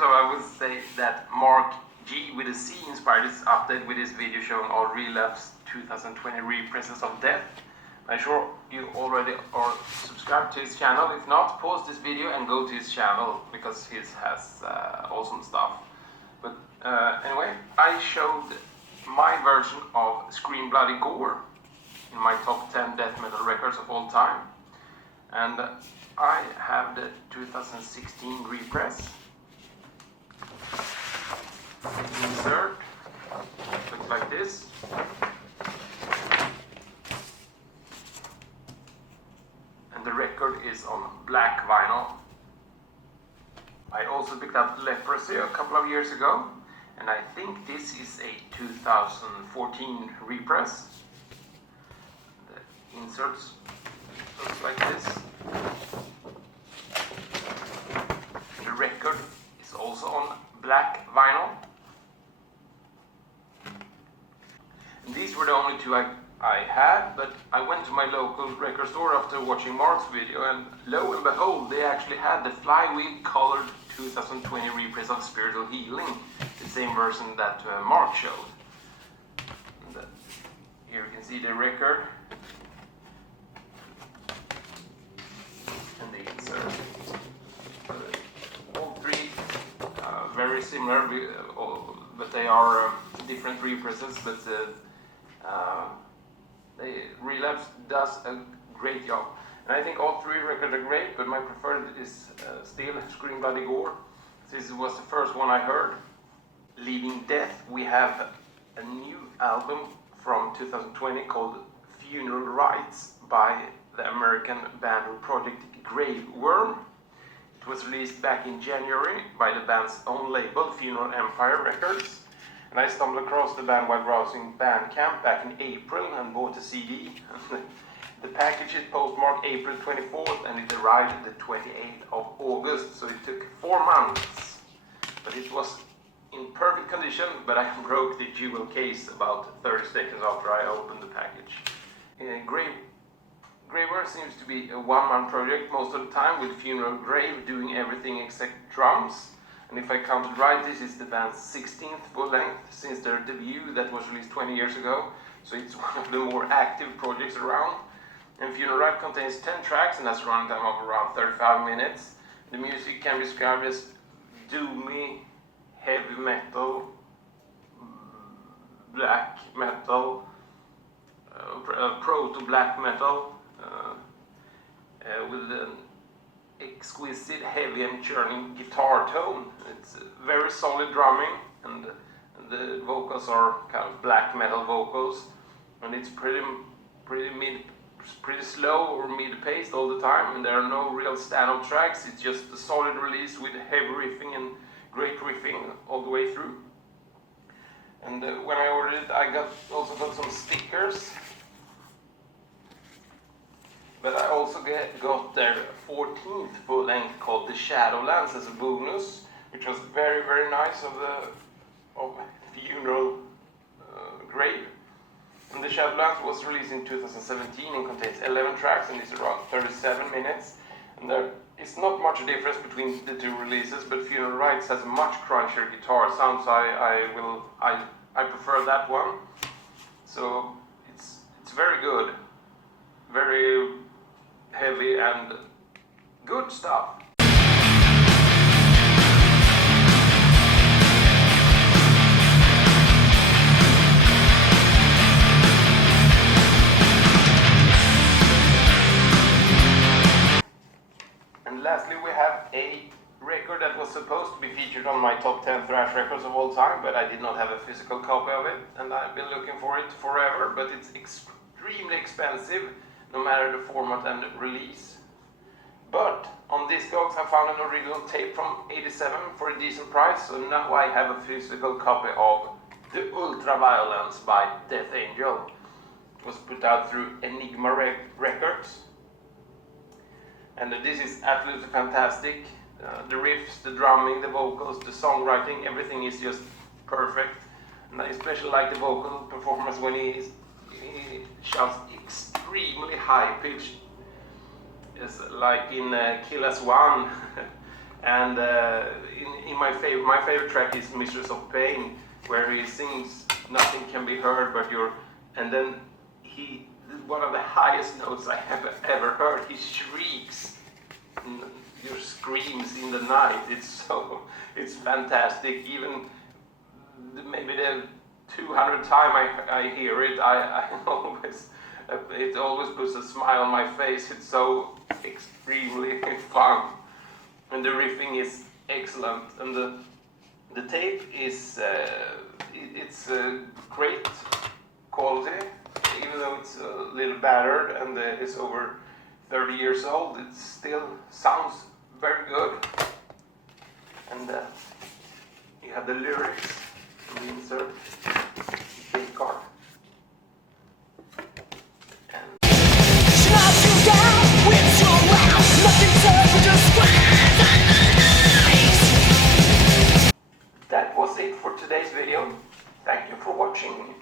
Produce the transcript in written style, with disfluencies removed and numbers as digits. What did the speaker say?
First of all, I would say that Mark G with a C inspired this update with his video showing all relapse 2020 represses of death. I'm sure you already are subscribed to his channel. If not, pause this video and go to his channel because he has awesome stuff. But anyway, I showed my version of Scream Bloody Gore in my top 10 death metal records of all time. And I have the 2016 repress. Insert. Looks like this. And the record is on black vinyl. I also picked up Leprosy a couple of years ago, and I think this is a 2014 repress. The inserts look like this. And the record is also on black vinyl. And these were the only two I had, but I went to my local record store after watching Mark's video, and lo and behold, they actually had the flywheel colored 2020 repress of Spiritual Healing, the same version that Mark showed. And, here you can see the record and the insert. All three very similar, but they are different represses. But Relapse does a great job, and I think all three records are great, but my preferred is still Scream Bloody Gore. This was the first one I heard. Leaving Death, we have a new album from 2020 called Funeral Rites by the American band or project Grave Worm. It was released back in January by the band's own label, Funeral Empire Records. And I stumbled across the band while browsing Bandcamp back in April and bought a CD. The package is postmarked April 24th and it arrived the 28th of August, so it took 4 months. But it was in perfect condition, but I broke the jewel case about 30 seconds after I opened the package. Graver seems to be a one-man project most of the time, with Funeral Grave doing everything except drums. And if I counted right, this is the band's 16th full length since their debut that was released 20 years ago, so it's one of the more active projects around. And Funeral Rite contains 10 tracks and has a runtime of around 35 minutes. The music can be described as doomy, heavy metal, black metal, proto-black metal, with an exquisite, heavy and churning guitar tone. It's very solid drumming, and the vocals are kind of black metal vocals, and it's pretty slow or mid-paced all the time, and there are no real stand-up tracks. It's just a solid release with heavy riffing and great riffing all the way through. And when I ordered it, I also got some stickers. But I also got their 14th full length called The Shadowlands as a bonus, which was very, very nice of Funeral Grave. And The Shadowlands was released in 2017 and contains 11 tracks and is around 37 minutes. And there is not much difference between the two releases, but Funeral Rites has a much crunchier guitar sound, so I prefer that one. So it's very good, very heavy and good stuff. And lastly, we have a record that was supposed to be featured on my top 10 thrash records of all time, but I did not have a physical copy of it, and I've been looking for it forever, but it's extremely expensive no matter the format and the release. But on Discogs I found an original tape from '87 for a decent price, so now I have a physical copy of The Ultraviolence by Death Angel. It was put out through Enigma Records. And this is absolutely fantastic. The riffs, the drumming, the vocals, the songwriting, everything is just perfect. And I especially like the vocal performance when he shouts extremely high pitched. It's like in Kill Us One And in my favorite track is Mistress of Pain, where he sings "Nothing can be heard but your," and then one of the highest notes I have ever heard, he shrieks, your screams in the night. It's fantastic. Even maybe the 200th time I hear it, it always puts a smile on my face. It's so extremely fun, and the riffing is excellent, and the tape is it's great quality, even though it's a little battered and it's over 30 years old. It still sounds very good, and you have the lyrics in the insert big card. That was it for today's video. Thank you for watching.